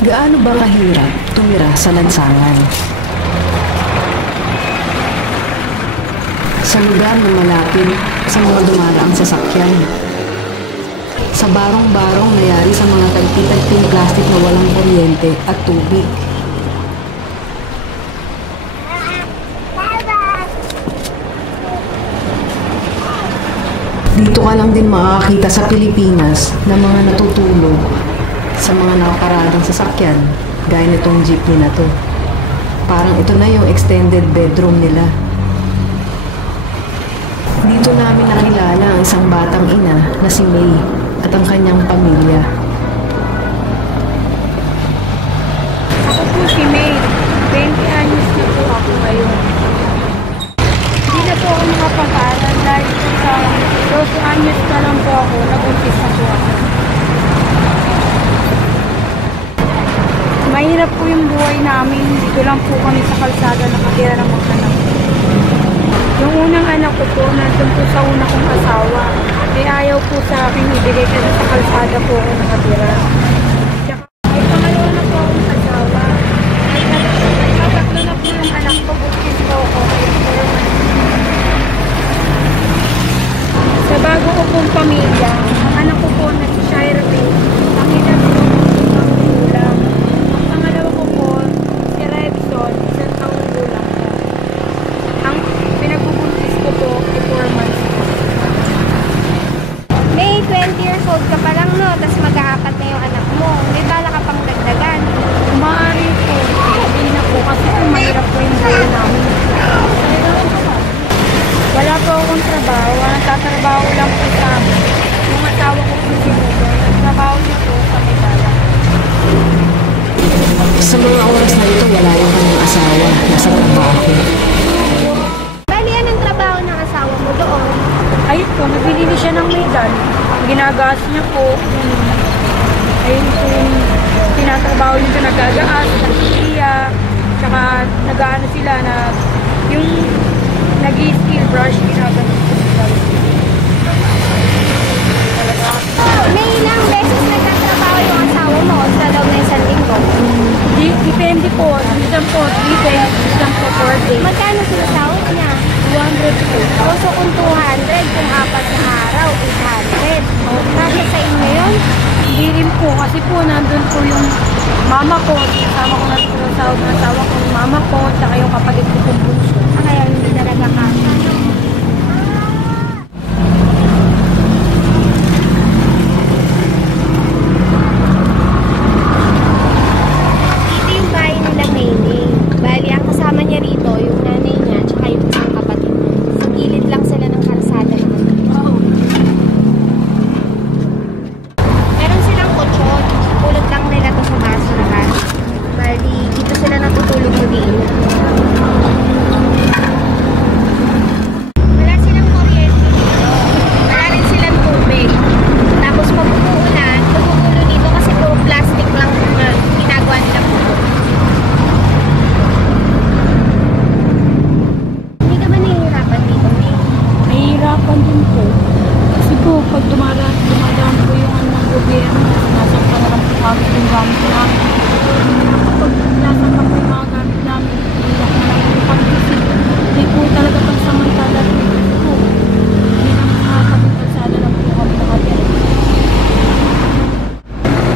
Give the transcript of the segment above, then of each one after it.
Gaano ba kahirap tumira sa lansangan? Sa lugar na malapit sa mga dumaraang sasakyan. Sa barong-barong nayari sa mga tagpi-tagping plastic na walang kuryente at tubig. Dito ka lang din makakakita sa Pilipinas ng mga natutulog sa mga nakaparadang sasakyan, gaya nitong jeepney na to. Parang ito na yung extended bedroom nila. Dito namin nakilala ang isang batang ina na si May at ang kanyang pamilya. Ako po si May. 20 anyos na po ako ngayon. Hindi na po ako makapag-aral dahil sa 12 anyos na lang po ako, nag-umpisa po ako. Mahirap po yung buhay namin. Dito lang po kami sa kalsada nakatira ng mga anak. Yung unang anak ko po, nandun po sa una kong asawa. May ayaw po sa akin ibigay kasi sa kalsada po ako nakatira. Tsaka, may pangalawa na po akong asawa. May tatlo na po yung anak ko, bukis po ako. Sa bago ko pong pamilya, ang anak ko po na si Shira May, ang ina ko ang gulang. Ang pangalawa ko po, si Revson, isang taon gulang po. Ang pinagbubuntis ko po, 4 months po. May 20 years old ka pa lang, no? Tapos mag-aapat na yung anak mo. May bala ka pang dagdagan. Maaari po, hindi na po kasi mahirap po yung buhay namin. Wala po akong trabaho, nagtatrabaho lang po sa amin. Yung asawa ko po sinubo, nagtrabaho niya po sa Megala. Sa mga oras na ito, wala yung kanyang asawa, nasa trabaho. Bali, anong trabaho ng asawa mo doon? Ayun po, nabili siya ng Megal. Ginagas niya po. Ayun po yung tinatrabaho niya siya, nagagaas, nagsiya, tsaka nag-ano sila na yung nag-i-steel brush, ginagawa sila. May ilang beses nagtatrabaho yung asawa mo sa loob ng isang linggo? Depende po. Minsan po 3 days, minsan po 4 days. Magkano sinasahod niya? 200 po. So kung 200, kung 4 na araw, 800. Kasi sa inyo yun? Hindi rin po. Kasi po nandun po yung mama ko. Kasama ko na sa sahod ng asawa ko. Yung mama ko, tsaka yung kapatid ko po bunso. Kaya hindi talaga kasa. Dito yung bahay nila Mayday. Bali, ang kasama niya rito, yung nanay niya, tsaka yung isang kapatid. Sa gilid lang sila ng kalsada naman. Meron silang kutsyon. Pulot lang nila to sa basurahan. Bali, dito sila natutulog din. Wala silang kuryente dito. Wala rin silang tubig. Tapos pag umuulan, tumutulo dito kasi puro plastic lang na ginagawa nila po. Hindi ka ba nahihirapan dito, May? Nahihirapan din po. Kasi po, pag dumadaan po yung ano ng gobyerno, sinasakta na lang po kami yung gamit namin. Kapag nasakta po yung mga gamit namin, iyak na lang po kami kasi hindi po talaga pagsamantala po. Hindi naman nakakabing kalsada lang po kami nakatira.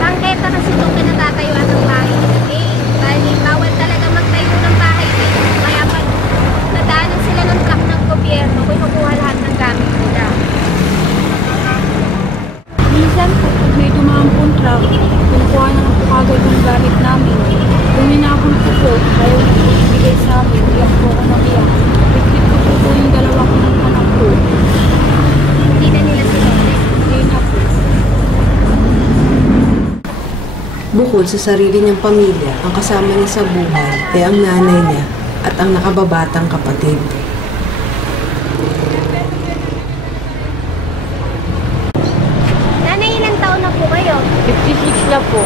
Bangketa kasi itong pinatatayuan ng bahay nila, May. Bali, bawal talaga magtayo ng bahay dito. Kaya pag nadaanan sila ng truck ng gobyerno, kinukuha lahat ng gamit nila. Minsan po, pag may dumaan pong truck, kinukuha na lang po kagad yung gamit namin. Kung ninakon ko po, ayaw na po ibigay sa amin, iyak po ako ng iyak. Bitbit ko po yung dalawa ko ng anak ko. Hindi na nila sinuli. Hindi na po. Bukod sa sarili niyang pamilya, ang kasama niya sa buhay ay ang nanay niya at ang nakababatang kapatid. Nanay, ilang taon na po kayo? 56 na po.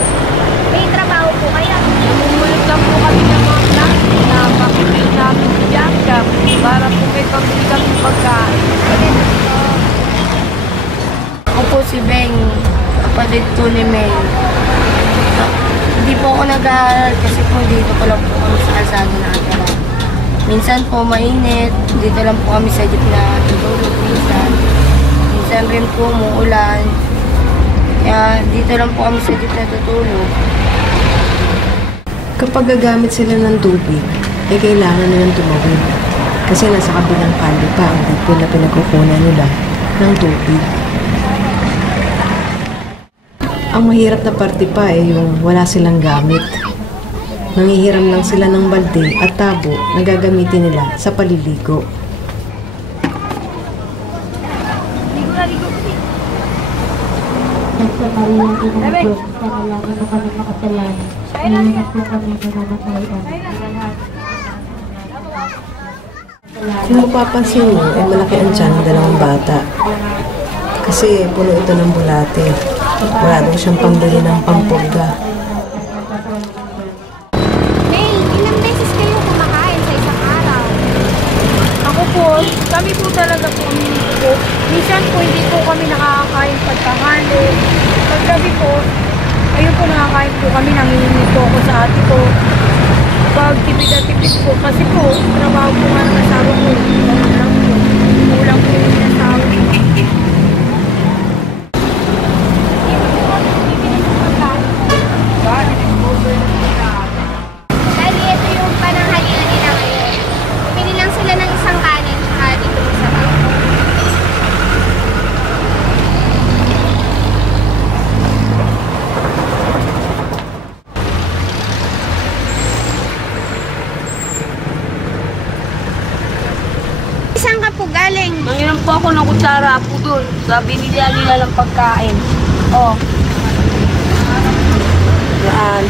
May trabaho po kayo? Namumulot lang po kami ng mga plastic na makikita namin sa jam-jam para po may pagkili kami pagkain. Ako po si Beng, kapatid ko ni May. Hindi po ako nag-aaral kasi po dito ko lang po kami sa kalsada nakatira. Minsan po mainit, dito lang po kami sa jeep na tutulog minsan. Minsan rin po umuulan. Kaya dito lang po kami sa jeep na tutulog. Kapag gagamit sila ng tubig, ay kailangan nilang tumawid. Kasi nasa kabilang kalye pa ang depo na pinagkukunan nila ng tubig. Ang mahirap na parte pa ay yung wala silang gamit. Nangihiram lang sila ng balde at tabo na gagamitin nila sa paliligo. Kung mapapansin mo, ay malaki ang tiyan ng dalawang bata. Kasi puno ito ng bulate. Wala daw siyang pambili ng pampurga. May, ilang beses kayo kumakain sa isang araw? Ako po, kami po talaga po po. Minsan po hindi po kami nakakakain pagkahalo. Paggabi po, ayun po nakakain po kami, nangihingi po ako sa ate ko. Pag tipid po, kasi po, trabaho po nga ng asawa ko. Kulang po yung asawa ko. Dahil ito yung pananghalian nila ngayon. Bumili lang sila ng isang kanin at dito sa bangko. Saan ka po galing? Nanginom po ako ng kutsara po doon sa binilihan nila ng pagkain. Oh. Yan.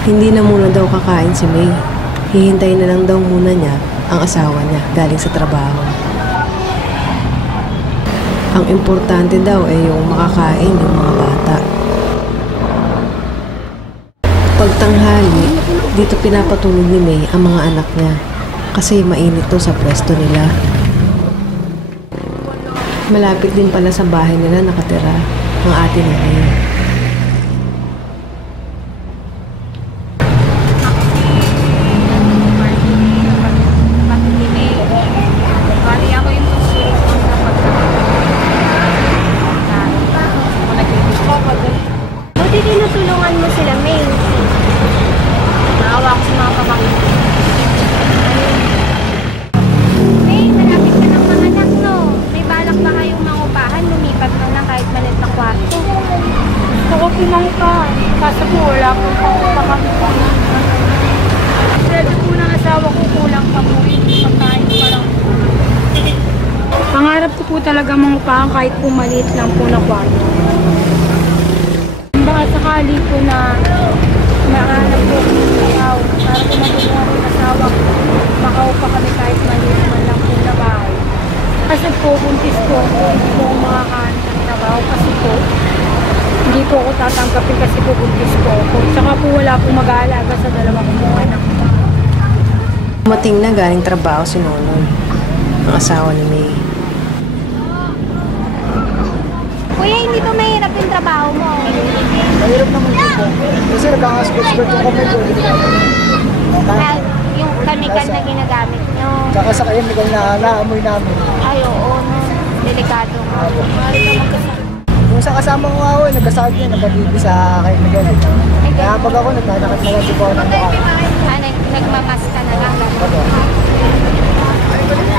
Hindi na muna daw kakain si May. Hihintayin na lang daw muna niya ang asawa niya galing sa trabaho. Ang importante daw ay yung makakain ng mga bata. Pagtanghali, dito pinapatulog ni May ang mga anak niya kasi mainit to sa pwesto nila. Malapit din pala sa bahay nila nakatira ang ate ni May. Buti tinutulungan mo sila, May. Naawa ko sa mga pamangkin. May, malapit ka ng mga anak, no? May balak ba kayong mangupahan? Lumipat mo na kahit maliit na kwarto. Gusto ko pinangkahan. Kaso po wala po pang kami. Pwede po ng asawa ko kulang pa po yun. Pagkain pa lang po. Pangarap ko po talaga mangupahan kahit po maliit lang po na kwarto. Baka sakali po na mahanap po ng asawa para po matulungan ng asawa ko. Makaupa kami kahit maliit man lang po na bahay. Kasi po, buntis po ako. Hindi po ako makakahanap ng trabaho kasi po hindi po ako tatanggapin kasi po buntis po ako. Tsaka po wala po mag-aalaga sa dalawa kong anak. Dumating na galing trabaho si Nonoy, ang asawa ni May. Kuya, hindi to mahirap yung trabaho mo. Mahirap naman dito. Kasi nagkakasport-sport yung kami doon. Yung chemical na ginagamit nyo. Tsaka sa chemical na naamoy namin. Ay, oo, no. Delikado nga. Maaari ka magkasama. Yung sa kasama ko nga ako, nagkasakit yun, nagkatibi sa chemical. Kaya pag ako, nagkanakat na lang di po ako ng mukha. Nagmamas ka na lang.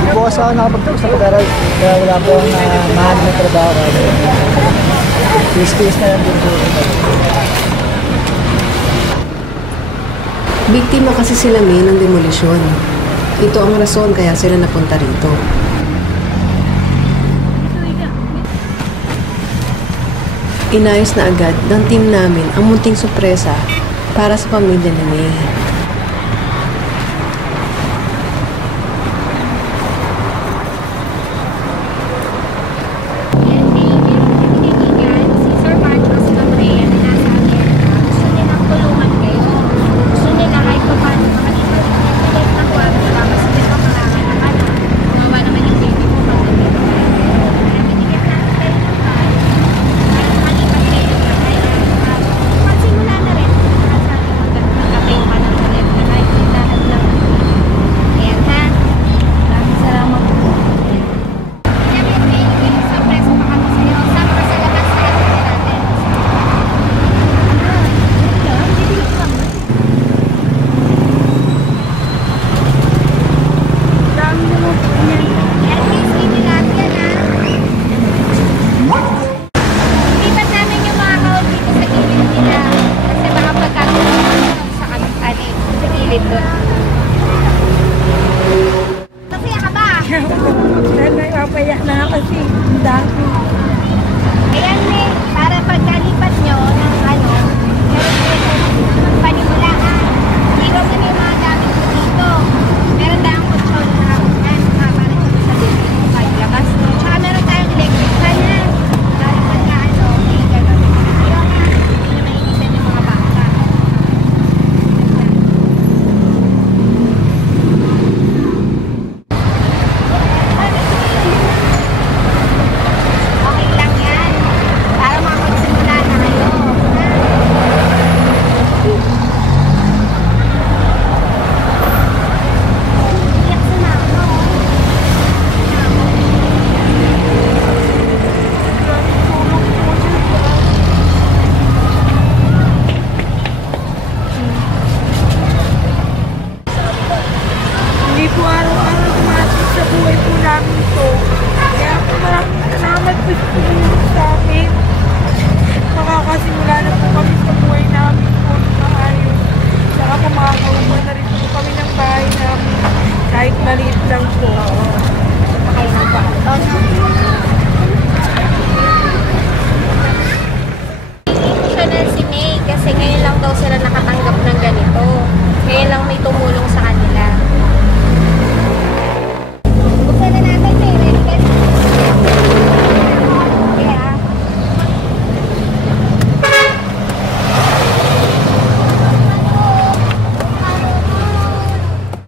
Hindi po kasi ako nakapagtapos sa pag-aral. Kaya wala po akong mahal na trabaho. Peace na lang din po. Biktima kasi sila May ng demolisyon. Ito ang rason kaya sila napunta rito. Inayos na agad ng team namin ang munting sorpresa para sa pamilya ni May. Si Sir Marcos Cabrera na nasa Amerika. Gusto nilang tulungan kayo. Gusto nila kahit pa paano makalipat ng kwarto ka. Kasi di ba marangan na ka na. Mawa naman yung baby mo. Kaya binigyan natin kayo kasi dami. Ayan, May, para pagkalipat nyo ng ano, meron kayo panimulaan. Iwan mo na yung mga gamit mo dito. Meron tayong kutsyon na para sa bibig mo kayo labas mo. Tsaka meron tayong electric fan na. Para pagka ano, may gagawin na. Ayaw na, hindi na mainisan yung mga bata. Okay lang yan. Para makapagsimula na kayo. Iyak si mama. Hindi po araw-araw tumatik sa buhay po namin ito. Kaya po maraming salamat po sa tumulong sa amin. Makakasimula na po kami sa buhay namin po ng maayos. Saka po makakaupa na rin po kami ng bahay namin. Kahit maliit lang po. Okay na ba? Emotional si May kasi ngayon lang daw sila nakatanggap ng ganito. Ngayon lang may tumulong sa kanila. Buksan na natin, May. Ready ka na? Kaya,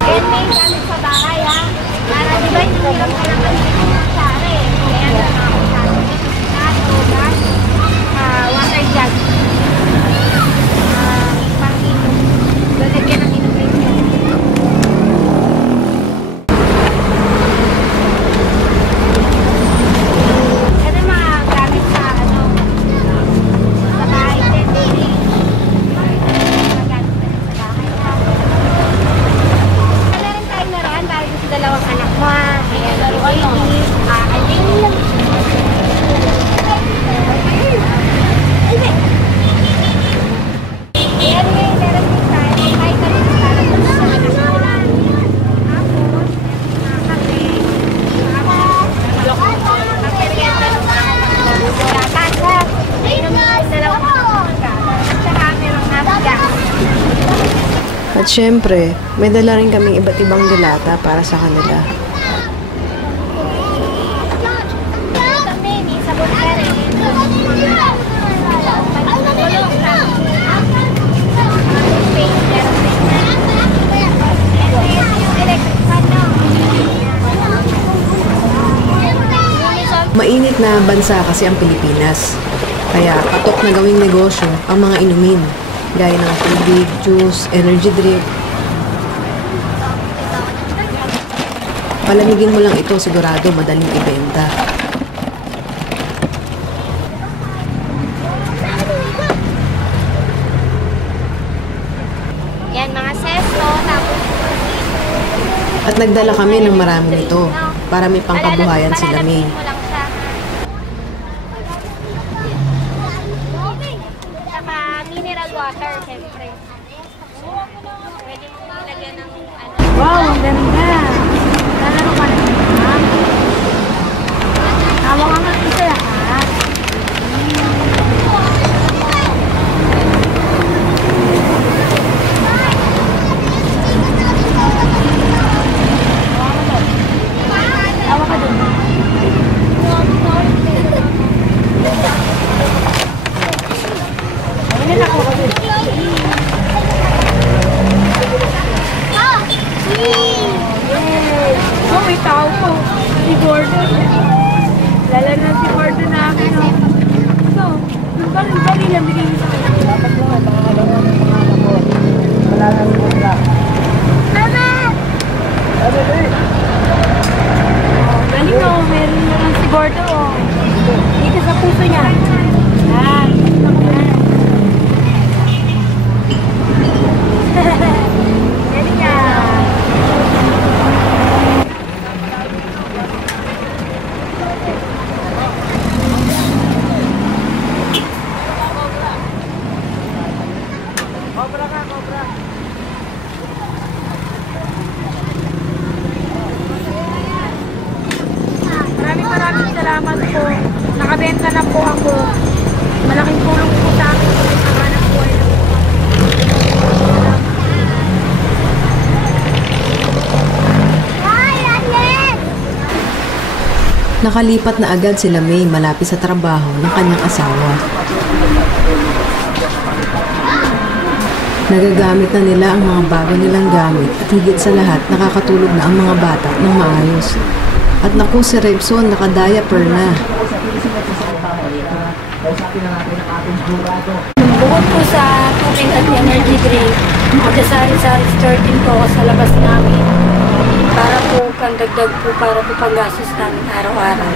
ayan, May, gamit sa bahay, ha? Para, di ba, hindi lang ka lang mag-ibig ng sari. Kaya, nato, gas, water jug. Pang-inom. Lalagyan ng inumin. Ano mga gamit sa ano? Sa bahay din, May. Mga gamit na rin sa bahay, ha? Wala rin tayo naroon dahil sa dalawang anak mo, ha? Ayan, Roy, Aling. Ayan, May, meron din tayo. Kahit ano yung para sa mga anak mo. Tapos, kape. Kape rin ng mga anak mo. Gatas, ha? Inom mo yung dalawang anak mo ng gatas. At saka merong gas. At syempre, may dala rin kaming iba't ibang dilata para sa kanila. Kami, may sabon ka rin. Mainit na bansa kasi ang Pilipinas. Kaya patok na gawing negosyo ang mga inumin, gaya ng tubig, juice, energy drink. Palamigin mo lang ito, sigurado madaling ibenta. Yan, mga sesto, tapos At nagdala kami ng marami nito para may pangkabuhayan sila, May. palalamisin mo lang siya. Saka mineral water, siyempre. Pwede mo ilagyan ng ano. Wow, ang ganda. Lalaro ka na naman. Tama ka nga sa lahat. Tawa ka dun. Ayun na ako ka dun. Oh, may tao po. Si Gordon. Lala na si Gordon namin. So, bali lang bigay mo sa kanya. Dapat mo nga, mga alam mo, mga anak ko. Wala na rin mo lang. Mama! Ano ba eh? Galing mo, meron na lang si Gordon. Oh. Dito sa puso niya. Yan. Galing niya. Cobra ka, cobra. Maraming nagbenta na po ako. Malaking tulong po sa akin po sa hanap buhay na po. Nakalipat na agad sila May malapit sa trabaho ng kanyang asawa. Nagagamit na nila ang mga bago nilang gamit at higit sa lahat nakakatulog na ang mga bata ng maayos. At naku, si Rebson nakadiaper na. Bukod po sa tubig at energy drink, magkasari-sari store din po ako sa labas namin. Para po pandagdag po para po panggastos namin araw-araw.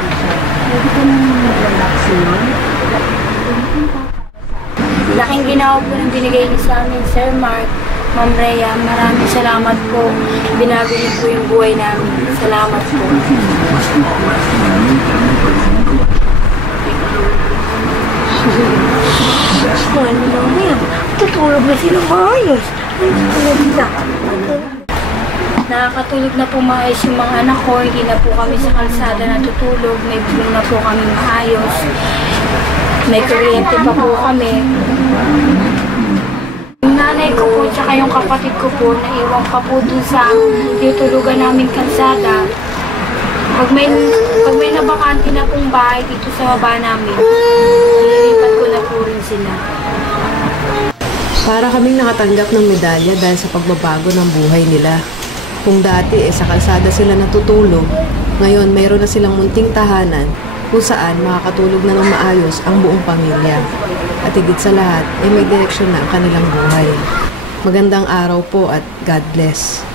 Laking ginawa po ng binigay niyo sa amin, Sir Mark, Ma'am Rhea, maraming salamat po. Binago niyo po yung buhay namin. Salamat po. Ano naman yan? Tutulog na sila maayos. Nakakatulog na po maayos yung mga anak ko. Hindi na po kami sa kalsada natutulog. May bulong na po kami maayos. May kuryente pa po kami. Yung nanay ko po, tsaka yung kapatid ko po, naiwan pa po dun sa tinutulugan namin kalsada. Pag may nabakante na pong bahay dito sa baba namin, nililipat ko na po rin sila. Para kaming nakatanggap ng medalya dahil sa pagbabago ng buhay nila. Kung dati sa kalsada sila natutulog, ngayon mayroon na silang munting tahanan kung saan makakatulog na ng maayos ang buong pamilya. At higit sa lahat, may direksyon na ang kanilang buhay. Magandang araw po at God bless.